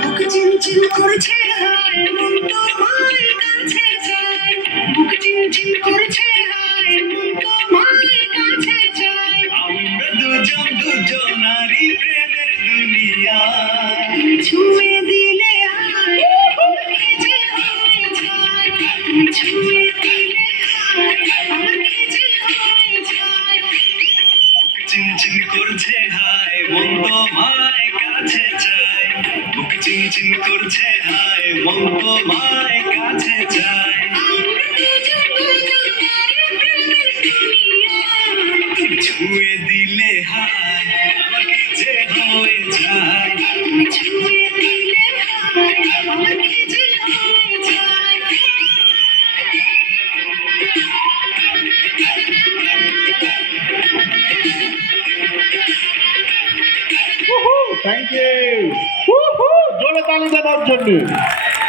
বুক চিনচিন করছে হায় মন তোমার কাছে চাই, বুক চিনচিন করছে হায় মন তোমার কাছে চাই। আমরা দুজন দুজনারই প্রেমের দুনিয়া, তুমি ছুঁয়ে দিলে হায় আমার কি যে হয়ে যায়, তুমি ছুঁয়ে দিলে হায় আমার কি যে হয়ে যায়। চিনচিন করছে হায় মন তোমায় কাছে চাই, বুক চিনচিন করছে হায় মন তোমায় কাছে চাই। আমরা দুজন দুজনারই প্রেমের দুনিয়া, তুমি ছুঁয়ে দিলে হায় আমার কি যে হয়ে যায়। তুমি ছুঁয়ে দিলে হায় আমার কি যে হয়ে যায়। Thank you. জোরে তালি দেওয়ার জন্য।